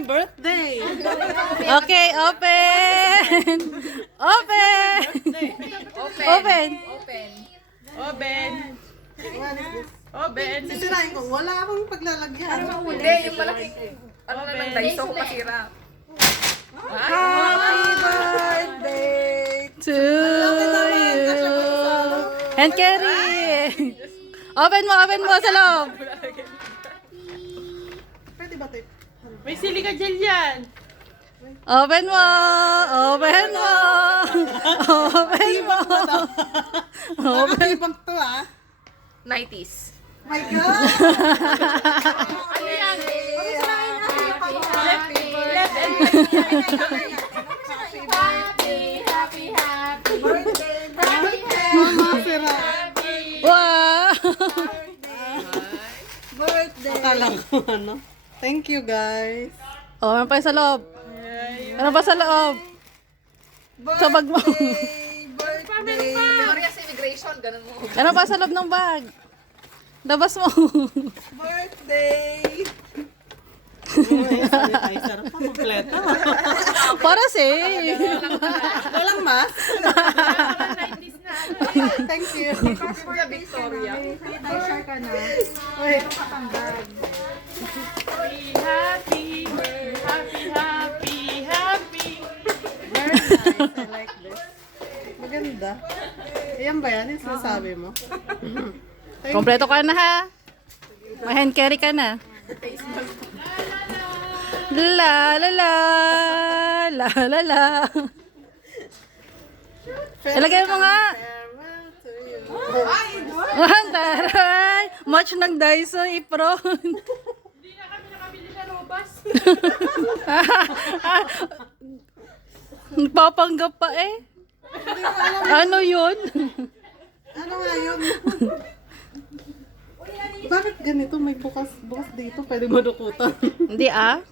my birthday. Okay, open! Open! Open! Open. Open. Sisirain ko, wala akong paglalagyan. Hindi, yung malaki. Ano na lang, Daiso ko pasira. Happy birthday! To you! Hand carry! Open mo sa loob! Pwede ba tayo? May silica gel yan. Open mo! Open mo! Open mo! Open! Ibang to ah. 90s. My God! Left and Mama, sira. Wow! Birthday! Akala ko ano. Thank you guys. Oh, ano pa yung sa loob? Ano pa sa loob? Sa bag mo. Birthday! Marias Immigration, ganun mo. Ano pa sa loob ng bag? Labas mo. Birthday! sanitizer pa. Kompleto. Para safe. Walang mask? Thank you. Kuya Victoria. Sanitizer ka na. Wait. Happy, happy. Very nice. I like this. Maganda. Ayan ba yan? Yung sinasabi mo? Kompleto ka na ha. May hand carry ka na. La la la. La la la. Ilagay mo nga. Farewell to you. Taray! Much ng Dyson Ipron. Hindi na kami nakabili na robas. Papanggap pa eh. Ano yun? Ano nga yun? Bakit ganito? May bukas dito. Pwede madukutan. Hindi ah.